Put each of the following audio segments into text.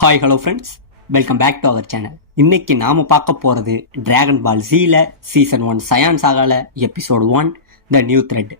Hi hello friends, welcome back to our channel. இன்னைக்கு நாம பார்க்க போறது டிராகன் பால் ஜீல சீசன் 1 சயான் சாகால episode 1 the new threat.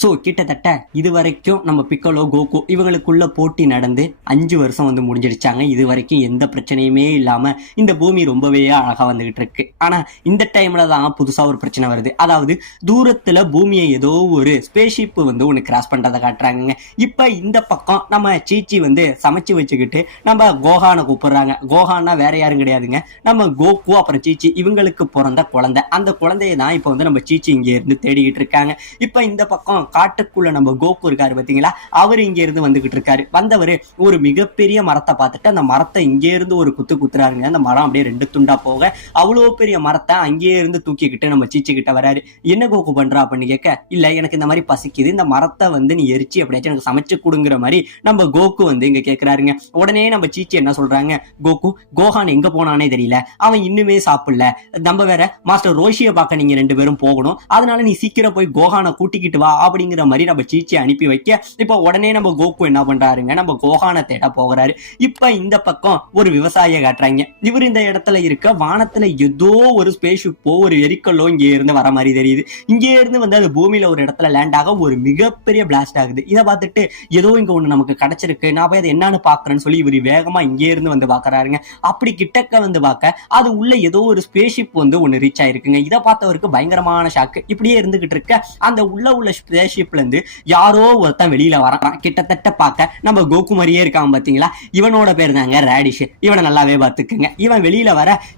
So கிட்டத்தட்ட இது வரைக்கும் நம்ம பிக்கலோ கோகு இவங்களுக்குள்ள போட்டி நடந்து 5 வருஷம் முடிஞ்சிடுச்சாங்க. இது வரைக்கும் எந்த பிரச்சனையுமே இல்லாமல் இந்த பூமி ரொம்பவே அழகாக வந்துகிட்டு இருக்கு. ஆனால் இந்த டைமில் தான் புதுசாக ஒரு பிரச்சனை வருது. அதாவது தூரத்தில் பூமியை ஏதோ ஒரு ஸ்பேஸ்ஷிப் ஒன்று கிராஸ் பண்ணுறதை காட்டுறாங்க. இப்போ இந்த பக்கம் நம்ம சீச்சி சமைச்சு வச்சுக்கிட்டு நம்ம கோஹானை கூப்பிடுறாங்க. கோஹான்னா வேற யாரும் கிடையாதுங்க, நம்ம கோகு அப்புறம் சீச்சி இவங்களுக்கு பிறந்த குழந்தை. அந்த குழந்தைய தான் இப்போ நம்ம சீச்சி இங்கே இருந்து தேடிக்கிட்டு இருக்காங்க. இப்போ இந்த பக்கம் காட்டுக்குள்ள நம்ம கோகு இருக்காரு பாத்தீங்களா, அவர் இங்க இருந்து வந்துகிட்டு இருக்காரு. வந்தவர் ஒரு மிகப்பெரிய மரத்தை பார்த்துட்டு அந்த மரத்தை இங்கே இருந்து ஒரு குத்து குத்துறாருங்க. அந்த மரம் அப்படியே 2 துண்டா போக அவ்வளோ பெரிய மரத்தை அங்கேயே இருந்து தூக்கிக்கிட்டு நம்ம சீச்சி கிட்ட வராரு. என்ன கோகு பண்றா அப்படின்னு கேட்க, இல்ல எனக்கு இந்த மாதிரி பசிக்குது, இந்த மரத்தை நீ எரிச்சு அப்படியாச்சும் எனக்கு சமைச்சு கொடுங்கிற மாதிரி நம்ம கோகு இங்க கேட்கிறாருங்க. உடனே நம்ம சீச்சி என்ன சொல்றாங்க, கோகு கோஹான் எங்க போனானே தெரியல, அவன் இன்னுமே சாப்பிடல, நம்ம வேற மாஸ்டர் ரோஷியை பார்க்க நீங்க 2 பேரும் போகணும், அதனால நீ சீக்கிரம் போய் கோஹானை கூட்டிக்கிட்டு வா அப்படிங்கிற மாதிரி நம்ம சீச்சி அனுப்பி வைக்க, இப்ப உடனே நம்ம கோகு என்ன பண்றாருங்க, நம்ம கோஹானை தேட போகிறாரு. இப்ப இந்த பக்கம் ஒரு விவசாயியை காட்டுறாங்க. இவர் இந்த இடத்துல இருக்க வானத்துல ஏதோ ஒரு ஸ்பேஸ்ஷிப்போ ஒரு எரிக்கல்லோ இங்கே இருந்து வர மாதிரி தெரியுது. இங்கே இருந்து அது பூமியில ஒரு இடத்துல லேண்ட் ஆக ஒரு மிகப்பெரிய பிளாஸ்ட் ஆகுது. இதை பார்த்துட்டு ஏதோ இங்க ஒண்ணு நமக்கு கிடைச்சிருக்கு, நான் போய் அதை என்னன்னு பாக்குறேன்னு சொல்லி இவர் வேகமா இங்கே இருந்து பாக்குறாருங்க. அப்படி கிட்டக்க பார்க்க அது உள்ள ஏதோ ஒரு ஸ்பேஸ்ஷிப் ஒன்னு ரீச் ஆயிருக்குங்க. இதை பார்த்தவருக்கு பயங்கரமான ஷாக்கு. இப்படியே இருந்துகிட்டு இருக்க அந்த உள்ள ஸ்பேஸ்ஷிப்ல இருந்து யாரோ ஒருத்தன் வெளியில வரான். கிட்டத்தட்ட பார்க்க நம்ம கோகு மாதிரியே இருக்கான் பாத்தீங்களா. இவனோட பேர் தாங்க ரேடிஷ். இவனை நல்லாவே பார்த்துக்குங்க. இவன்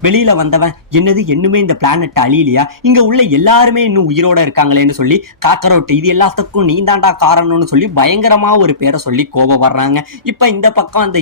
வெளியில வந்தவன் என்னது இன்னுமே இந்த பிளானட் அழியலையா, இங்க உள்ள எல்லாருமே இன்னும் உயிரோட இருக்காங்களேன்னு சொல்லி காக்கரோட்டு இது எல்லாத்துக்கும் நீ தாண்டா காரணம்னு சொல்லி பயங்கரமா ஒரு பேரை சொல்லி கோபம் வர்றாங்க. இப்ப இந்த பக்கம் அந்த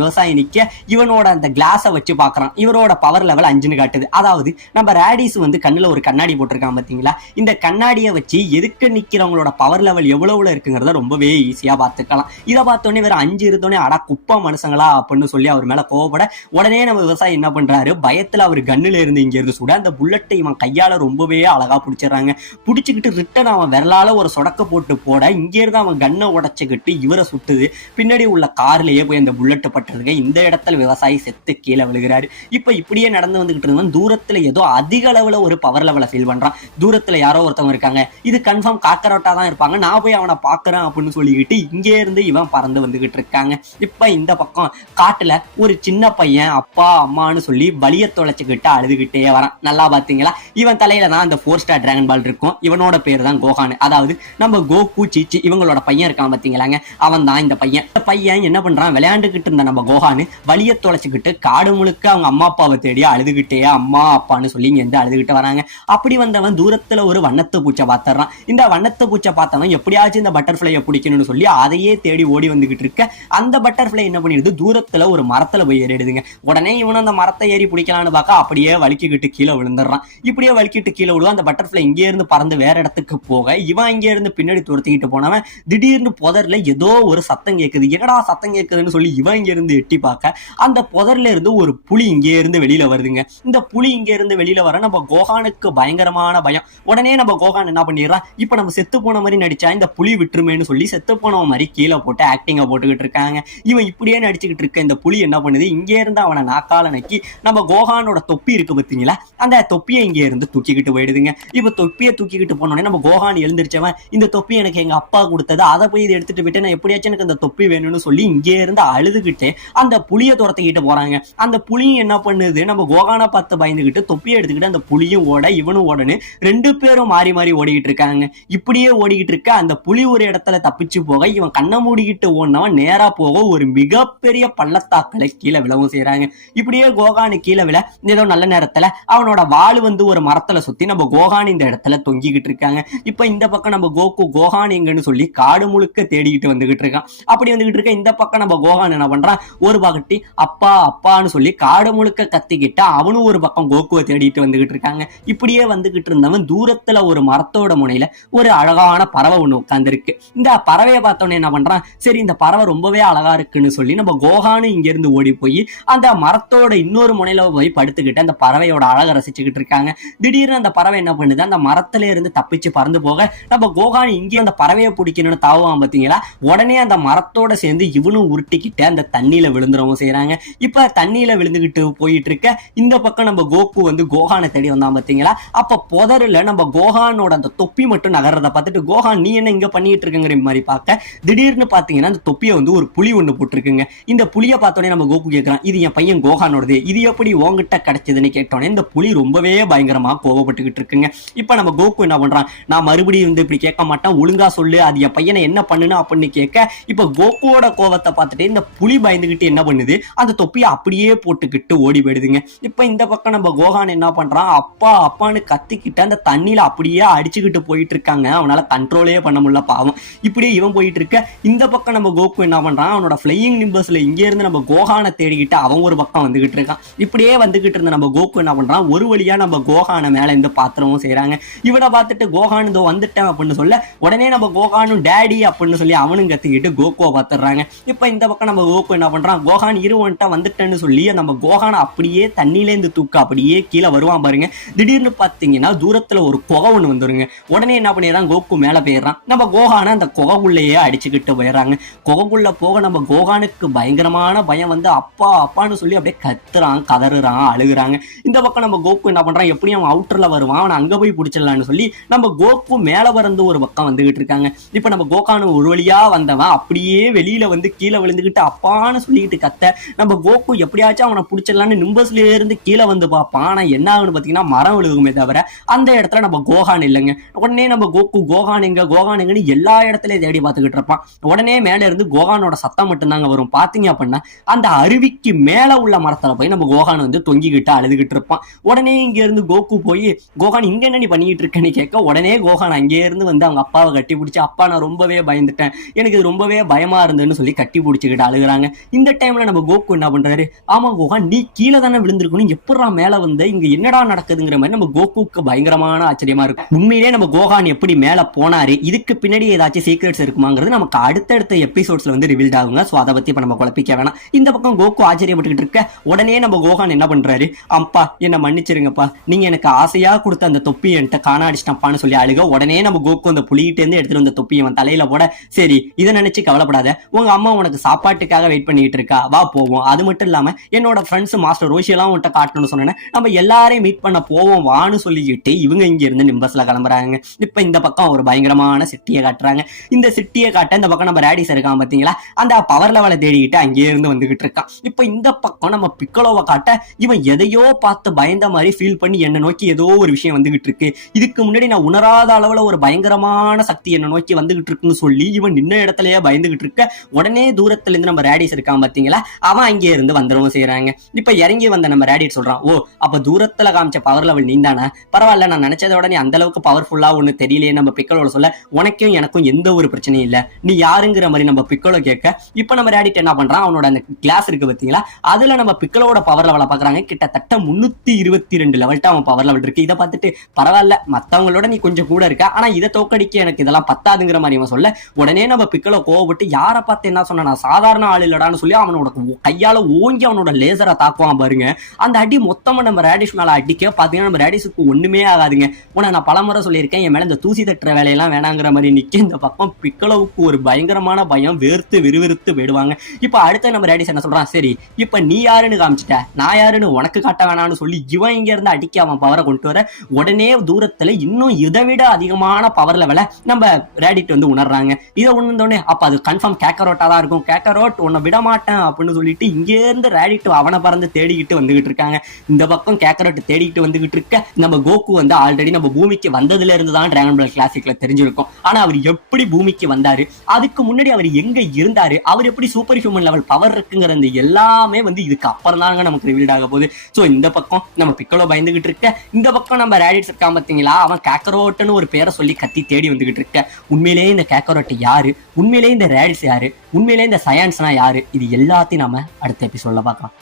விவசாயி நிக்க இவனோட அந்த கிளாஸை வச்சு பாக்குறான். இவரோட பவர் லெவல் 5ன்னு காட்டுது. அதாவது நம்ம ரேடிஸ் கண்ணுல ஒரு கண்ணாடி போட்டிருக்கான் பாத்தீங்களா. இந்த கண்ணாடியை வச்சு எதுக்கு நிக்கிறவங்களோட பவர் லெவல் எவ்வளவுல இருக்குங்கிறத ரொம்பவே ஈஸியா பார்த்துக்கலாம். இதை பார்த்தோன்னே வேற 5 இருந்தோடனே அடா குப்பா மனுஷங்களா அப்படின்னு சொல்லி அவர் மேல கோவப்பட, உடனே நம்ம விவசாயி என்ன பண்றாரு, பயத்துல அவர் கண்ணுல இருந்து இங்க இருந்து சுட அந்த புல்லட்டை இவன் கையால ரொம்பவே அழகா பிடிச்சிடறாங்க. பிடிச்சிக்கிட்டு ரிட்டன் அவன் விரலால ஒரு சொடக்க போட்டு போட இங்க இருந்து அவன் கண்ணை உடைச்சுக்கிட்டு இவரை சுட்டுது. பின்னாடி உள்ள கார்லயே போய் அந்த புல்லட் பட்டுறதுங்க. இந்த இடத்துல விவசாயி செத்து கீழே விழுகிறாரு. இப்ப இப்படியே நடந்து வந்துகிட்டு இருந்தான். தூரத்துல ஏதோ அதிக அளவுல ஒரு பவர் லெவலை ஃபீல் பண்றான். தூரத்துல யாரோ ஒருத்தவங்க இருக்காங்க, இது கன்ஃபார்ம் காக்கரோட்டா தான் இருப்பாங்க, நான் போய் அவனை பாக்குறேன் அப்படின்னு சொல்லிக்கிட்டு இங்கே இருந்து இவன் பறந்து வந்துகிட்டு இருக்காங்க. இப்ப இந்த பக்கம் காட்டுல ஒரு சின்ன பையன் அப்பா அம்மான்னு சொல்லி வலிய தொலைச்சுக்கிட்டு அழுதுகிட்டே வரான். நல்லா பாத்தீங்களா, இவன் தலையில தான் அந்த 4 ஸ்டார் டிராகன் பால் இருக்கும். இவனோட பேர் தான் கோஹான். அதாவது நம்ம கோகு சீச்சி இவங்களோட பையன் இருக்கான் பாத்தீங்களாங்க, அவன் தான் இந்த பையன். இந்த பையன் என்ன பண்றான், விளையாண்டுகிட்டு இருந்த நம்ம கோஹான் வலிய தொலைச்சுக்கிட்டு காடு முழுக்க அவங்க அம்மா அப்பாவை தேடி அழுதுகிட்டே அம்மா அப்பான்னு சொல்லி இங்க இருந்து அழுதுகிட்டு வராங்க. அப்படி வந்தவன் தூரத்துல ஒரு வண்ணத்து பூச்சை பார்த்துறான். இந்த வண்ணத்து பூச்சை பார்த்தவன் எப்படியாச்சும் இந்த பட்டர்ஃபிளையை பிடிக்கணும்னு சொல்லி அதையே தேடி ஓடி வந்துகிட்டு இருக்க, அந்த பட்டர்ஃபிளை என்ன பண்ணிடுது, தூரத்துல ஒரு மரத்துல போய் ஏறிடுதுங்க. உடனே இவனும் அந்த மரத்தை ஏறி பிடிக்கலான்னு பார்க்க அப்படியே வலிக்கிட்டு கீழே விழுந்துடுறான். இப்படியே வலிக்கிட்டு கீழே விழுவா. அந்த பட்டர்ஃபிளை இங்கே இருந்து பறந்து வேற இடத்துக்கு போக இவன் இங்கே இருந்து பின்னாடி துரத்திக்கிட்டு போனவன் திடீர்னு புதர்ல ஏதோ ஒரு சத்தம் கேட்குது. என்னடா சத்தம் கேட்குதுன்னு சொல்லி இவன் இங்க இருந்து எட்டி பார்க்க அந்த புதர்ல இருந்து ஒரு புலி இங்கே இருந்து வெளியில வருதுங்க. இந்த புலி இங்க இருந்து வெளியில வர நம்ம கோஹானுக்கு பயங்கரமான பயம். உடனே நம்ம கோஹான் என்ன பண்ணிடுறான், இப்ப நம்ம செத்து போன மாதிரி நடிச்சா இந்த புலி விட்டுருமேன்னு சொல்லி செத்து போன மாதிரி கீழே போட்டு ஆக்டிங்க போட்டுக்கிட்டு இருக்காங்க. இவன் இப்படியே நடிச்சுக்கிட்டு இருக்க இந்த புலி என்ன பண்ணுது, இங்கே இருந்து அவனை நாக்கால நக்கி நம்ம கோஹானோட தொப்பி இருக்கு பார்த்தீங்களா, அந்த தொப்பியை இங்கே இருந்து தூக்கிக்கிட்டு போயிடுதுங்க. இப்ப தொப்பியை தூக்கிக்கிட்டு போனோடனே நம்ம கோஹான் எழுந்திருச்சவன், இந்த தொப்பி எனக்கு எங்க அப்பா கொடுத்தது, அதை போய் இதை எடுத்துட்டு போயிட்டு நான் எப்படியாச்சும் எனக்கு அந்த தொப்பி வேணும்னு சொல்லி இங்கே இருந்து அழுதுகிட்டு அந்த புளியை துரத்திக்கிட்டு போறாங்க. அந்த புளியும் என்ன பண்ணுது, நம்ம கோஹானை பார்த்து பயந்துகிட்டு தொப்பியை எடுத்துக்கிட்டு அந்த புளியும் ஓட இவனும் ஓடனு 2 பேரும் மாறி மாறி ஓடிக்கிட்டு இருக்காங்க. இப்படியே ஓடிக்கிட்டு இருக்க அந்த புலி ஒரு இடத்துல தப்பிச்சு போக இவன் கண்ணை மூடிக்கிட்டு ஓடினவன் நேரா போக ஒரு மிகப்பெரிய பள்ளத்தாக்களை கீழே விழவும் செய்யறாங்க. இப்படியே கோஹானு கீழே விழ ஏதோ நல்ல நேரத்துல அவனோட வாள் ஒரு மரத்துல சுத்தி நம்ம கோஹான் இந்த இடத்துல தொங்கிக்கிட்டு இருக்காங்க. இப்ப இந்த பக்கம் நம்ம கோஹான் எங்கன்னு சொல்லி காடு முழுக்க தேடிக்கிட்டு வந்துகிட்டு இருக்கான். அப்படி வந்துகிட்டு இருக்க இந்த பக்கம் நம்ம கோஹான் என்ன பண்றான், ஒரு பக்கட்டி அப்பா அப்பான்னு சொல்லி காடு முழுக்க கத்திக்கிட்ட அவனும் ஒரு பக்கம் கோகுவை தேடிட்டு வந்துகிட்டு இருக்காங்க. இப்படியே வந்துகிட்டு இருந்தவன் தூரத்துல ஒரு மரத்தோட முனையில ஒரு அழகான அழகான பறவை ஒண்ணு உட்கார்ந்துருக்கு. இந்த பறவையை பார்த்தோன்னே என்ன பண்றான், சரி இந்த பறவை ரொம்பவே அழகா இருக்குன்னு சொல்லி நம்ம கோகானு இங்க இருந்து ஓடி போய் அந்த மரத்தோட இன்னொரு முனையில போய் படுத்துக்கிட்டு அந்த பறவையோட அழகை ரசிச்சுக்கிட்டு இருக்காங்க. திடீர்னு அந்த பறவை என்ன பண்ணுது, அந்த மரத்துல இருந்து தப்பிச்சு பறந்து போக நம்ம கோகான் இங்கே அந்த பறவையை பிடிக்கணும்னு தாவுவான் பாத்தீங்களா. உடனே அந்த மரத்தோட சேர்ந்து இவனும் உருட்டிக்கிட்டு அந்த தண்ணியில விழுந்துறவும் செய்யறாங்க. இப்ப தண்ணியில விழுந்துகிட்டு போயிட்டு இருக்க இந்த பக்கம் நம்ம கோகு வந்து கோகானை தேடி வந்தான் பாத்தீங்களா. அப்ப புதருல நம்ம கோகானோட அந்த தொப்பி மட்டும் நகர்றத பார்த்துட்டு, கோகான் நீ என்ன இங்க பண்ணிட்டு இருக்குங்கிற மாதிரி பார்க்க, திடீர்னு பாத்தீங்கன்னா அந்த தொப்பியை வந்து ஒரு புலி ஒண்ணு போட்டிருக்குங்க. இந்த புலியை பார்த்தோன்னே நம்ம கோகு கேட்கறான், இது என் பையன் கோகானோடது, இது எப்படி உங்ககிட்ட கிடைச்சதுன்னு கேட்டோன்னே இந்த புலி ரொம்பவே பயங்கரமா கோவப்பட்டுக்கிட்டு இருக்குங்க. இப்ப நம்ம கோகு என்ன பண்றான், நான் மறுபடியும் வந்து இப்படி கேட்க மாட்டேன், ஒழுங்கா சொல்லு, அது என் பையனை என்ன பண்ணுன்னு அப்படின்னு கேட்க, இப்ப கோகுவோட கோவத்தை பார்த்துட்டு இந்த புலி பயந்துகிட்டு என்ன பண்ணுது, அந்த தொப்பியை அப்படியே போட்டுக்கிட்டு ஓடி போயிடுதுங்க. இப்ப இந்த பக்கம் நம்ம கோகான் என்ன பண்றான், அப்பா அப்பான்னு கத்திக்கிட்டு அந்த தண்ணியில அப்படியே அடிச்சுக்கிட்டு போயிட்டு இருக்காங்க. அவனால கண்ட்ரோலே பண்ண முடியல பாவம். இப்படியே இவன் போயிட்டு இருக்க இந்த பக்கம் நம்ம கோகு என்ன பண்றான், அவனோட பிளையிங் நிம்பர்ஸ்ல இங்கே இருந்து நம்ம கோகானை தேடிக்கிட்டு அவன் ஒரு பக்கம் வந்துகிட்டு இருக்கான். இப்படியே வந்துகிட்டு இருந்த நம்ம கோகு என்ன பண்றான், ஒரு வழியா நம்ம கோகானை மேல இருந்து பாத்திரமும் செய்யறாங்க. இவனை பார்த்துட்டு கோகான் இதோ வந்துட்டேன் அப்படின்னு சொல்ல, உடனே நம்ம கோகானும் டேடி அப்படின்னு சொல்லி அவனும் கத்திக்கிட்டு கோகுவை பார்த்துடுறாங்க. இப்ப இந்த பக்கம் நம்ம கோகு என்ன பண்றான், கோகான் இருவன்ட்ட வந்துட்டேன்னு சொல்லி நம்ம கோகானை அப்படியே தண்ணியிலேருந்து தூக்க அப்படியே கீழே வருவான் பாருங்க. திடீர்னு பாத்தீங்கன்னா தூரத்துல ஒரு குகை ஒண்ணு வந்துருங்க. உடனே என்ன பண்ணிடுறான், கோகு மேல போயிடுறான். நம்ம கோகானை அந்த குகைக்குள்ளேயே அடிச்சுக்கிட்டு போயிடுறாங்க. குகைக்குள்ள போக நம்ம கோகானுக்கு பயங்கரமான பயம் வந்து அப்பா அப்பான்னு சொல்லி அப்படியே கத்துறான், கதறான், அழுகுறாங்க. இந்த பக்கம் நம்ம கோகு என்ன பண்றான், எப்படியும் அவன் அவுட்டர்ல வருவான், அவன் அங்க போய் பிடிச்சிடலான்னு சொல்லி நம்ம கோகு மேல வந்து ஒரு பக்கம் வந்துகிட்டு இருக்காங்க. இப்ப நம்ம கோகானு ஒரு வழியா வந்தவன் அப்படியே வெளியில வந்து கீழே விழுந்துகிட்டு அப்பான்னு சொல்லிட்டு கத்த, நம்ம கோகு எப்படியாச்சும் அவனை பிடிச்சிடலான்னு நிம்பஸ்ல இருந்து கீழே வந்து பார்ப்பான். ஆனா என்ன ஆகுன்னு பாத்தீங்கன்னா மரம் விழுகுமே தவிர அந்த இடத்துல நம்ம கோகான் இல்லைங்க. உடனே நம்ம கோகு கோகான் எங்கன்னு எல்லா இடத்துலயும் தேடி பார்த்துக்கிட்டு இருப்பான். உடனே மேல இருந்து கோகானோட சத்தம் மட்டும்தாங்க வரும். பாத்தீங்க அப்படின்னா அந்த அருவிக்கு மேல உள்ள மரத்துல போய் நம்ம கோகான் வந்து தொங்கிக்கிட்டு அழுதுகிட்டு இருப்பான். உடனே இங்க இருந்து கோகு போய், கோகான் இங்க என்ன நீ பண்ணிட்டு இருக்கேன்னு கேட்க, உடனே கோகான் அங்கே இருந்து வந்து அவங்க அப்பாவை கட்டி பிடிச்சி, அப்பா நான் ரொம்பவே பயந்துட்டேன், எனக்கு இது ரொம்பவே பயமா இருந்ததுன்னு சொல்லி கட்டி பிடிச்சிக்கிட்டு அழுகுறாங்க. இந்த டைம்ல நம்ம கோகு என்ன பண்றாரு, ஆமா கோகான் நீ கீழே தானே விழுந்திருக்கணும், எப்படா மேல வந்து இங்க என்னடா நடக்குதுங்கிற மாதிரி நம்ம கோகுக்கு பயங்கரமான ஆச்சரியமா இருக்கும். உண்மையிலே நம்ம கோகான் எப்படி மேல போனாரு, இதுக்கு பின்னாடி ஏதாச்சும் சீக்ரெட்ஸ் இருக்குமாங்கிறது நமக்கு அடுத்தடுத்த எபிசோட்ஸ்ல வந்து ரிவீல் ஆகுங்க. சோ அதை பத்தி இப்ப நம்ம குழப்பிக்க வேணாம். இந்த பக்கம் கோகு ஆச்சரியப்பட்டுக்கிட்டு இருக்க, உடனே நம்ம கோகான் என்ன பண்றாரு, அப்பா என்ன மன்னிச்சிருங்கப்பா, நீங்க எனக்கு ஆசையா கொடுத்த அந்த தொப்பி என்கிட்ட காண அடிச்சிட்டப்பான்னு சொல்லி அழுக. உடனே நம்ம கோகு அந்த புலிகிட்ட இருந்து எடுத்துட்டு வந்த தொப்பியை அவன் தலையில போட, சரி இதை நினைச்சு கவலைப்படாத, உங்க அம்மா உனக்கு சாப்பாட்டுக்காக வெயிட் பண்ணிட்டு இருக்கா, வா போவோம். அது மட்டும் இல்லாம என்னோட ஃப்ரெண்ட்ஸ் மாஸ்டர் ரோஷி எல்லாம் உன்கிட்ட காட்டணும்னு சொன்னேன், நம்ம எல்லாரையும் மீட் பண்ண போவோம் வான்னு சொல்லிக்கிட்டு இவங்க இங்க இருந்து நிம்பஸ்ல கிளம்புறாங்க. இப்ப இந்த பக்கம் ஒரு பயங்கரமான சிட்டியை காட்டுறாங்க. இந்த சிட்டியை காட்ட இந்த பக்கம் நம்ம ரேடிஸ் இருக்கான் பாத்தீங்களா, அந்த பவர் லெவலை தேடிக்கிட்டு அங்கே இருந்து வந்துகிட்டு இருக்கான். இப்ப இந்த பக்கம் நம்ம பிக்கலோவை காட்ட, இவன் எதையோ பார்த்து பயந்த மாதிரி ஃபீல் பண்ணி என்ன நோக்கி ஏதோ ஒரு விஷயம் வந்துகிட்டு இருக்கு, இதுக்கு முன்னாடி நான் உணராத அளவுல ஒரு பயங்கரமான சக்தி என்ன நோக்கி வந்துகிட்டு இருக்குன்னு சொல்லி இவன் நின்ன இடத்துலயே பயந்துகிட்டு இருக்க, உடனே தூரத்துல இருந்து நம்ம ரேடிஸ் இருக்கான் பாத்தீங்களா, அவன் அங்கே இருந்து வந்துடவும் செய்யறாங்க. இப்ப இறங்கி வந்த நம்ம ரேடிஸ் சொல்றான், ஓ அப்ப தூரத்துல காமிச்ச பவர் லெவல் நீ தானே, பரவாயில்ல, நான் நினைச்சத விட நீ அந்த அளவுக்கு பவர்ஃபுல்லா ஒண்ணு தெரியலையே. நம்ம பிக்கலோட சொல்ல, உனக்கும் எனக்கும் எந்த ஒரு பிரச்சனையும் இல்ல, நீ யாருங்கிற மாதிரி நம்ம பிக்கலோ கேட்க, இப்ப நம்ம ரேடிட் என்ன பண்றான், அவனோட அந்த கிளாஸ் இருக்கு பாத்தீங்களா, அதுல நம்ம பிக்கலோட பவர் லெவலை பாக்குறாங்க. கிட்டத்தட்ட 322 லெவல்ட்டு அவன் பவர் லெவல் இருக்கு. இதை பார்த்துட்டு பரவாயில்ல, மத்தவங்களோட நீ கொஞ்சம் கூட இருக்க, ஆனா இதை தோக்கடிக்க எனக்கு இதெல்லாம் பத்தாதுங்கிற மாதிரி அவன் சொல்ல, உடனே நம்ம பிக்கலோ கோவப்பட்டு யாரை பார்த்து என்ன சொன்னா, நான் சாதாரண ஆள் இல்லடான்னு சொல்லி அவனோட கையால ஓங்கி அவனோட லேசரை தாக்குவான் பாருங்க. அந்த அடி மொத்தமா நம்ம ரேடிஷ் மேல அடிக்க பாத்தீங்கன்னா நம்ம ரேடிஷுக்கு ஒண்ணுமே ஆகாதுங்க. உன நான் பலமுறை சொல்லியிருக்கேன், என் மேல இந்த தூசி தட்டுற வேலையெல்லாம் வேணாங்கிற மாதிரி நிக்க. இந்த பக்கம் பிக்கலோவுக்கு ஒரு பயங்கரமான பயம், வேர்த்து விறுவிறுத்து விடுவாங்க. இப்ப அடுத்த நம்ம ரேடிஷ் என்ன சொல்றான், சரி இப்ப நீ யாருன்னு காமிச்சிட்ட, நான் யாருன்னு உனக்கு காட்ட வேணாம்னு சொல்லி இவன் இங்க இருந்து அடிக்க அவன் பவரை கொண்டு வர, உடனே தூரத்துல இன்னும் இதை விட அதிகமான பவர் லெவலை நம்ம ரேடிட் வந்து உணர்றாங்க. இதை உணர்ந்தோடனே அப்ப அது கன்ஃபார்ம் கேக்கரோட்டா தான் இருக்கும், கேக்கரோட் உன்னை விட மாட்டேன் அப்படின்னு சொல்லிட்டு இங்கே இருந்து ரேடிட் அவனை பறந்து தேடிக்கிட்டு வந்துகிட்டு இருக்காங்க. இந்த பக்கம் கேக்கரோட் தேடிக்கிட்டு வந்துகிட்டு இருக்க, நம்ம கோகு வந்து ஆல்ரெடி நம்ம பூமிக்கு வந்ததுல இருந்து தான் டிராகன் பால் கிளாசிக்ல தெரிஞ்சிருக்கும். ஆனா அவர் எப்படி பூமிக்கு வந்தாரு, அதுக்கு முன்னாடி அவர் எங்க இருந்தாரு, அவர் எப்படி சூப்பர் ஹியூமன் லெவல் பவர் இருக்குங்கிற எல்லாமே வந்து இதுக்கு அப்புறம் தாங்க நமக்கு ரிவீல் ஆக போகுது. சோ இந்த பக்கம் நம்ம பிக்கலோ பயந்துகிட்டு இருக்க, இந்த பக்கம் நம்ம ரேடிட்ஸ் இருக்கான் பாத்தீங்களா, அவன் கேக்கரோட்னு ஒரு பேரை சொல்லி கத்தி தேடி வந்துகிட்டு இருக்க. உண்மையிலேயே இந்த கேக்கரோட் யாரு, உண்மையிலேயே இந்த ரேடிட்ஸ் யாரு, உண்மையிலேயே இந்த சயின்ஸ்னா யாரு, இது எல்லாத்தையும் நாம அடுத்த எபிசோட்ல பார்க்கலாம்.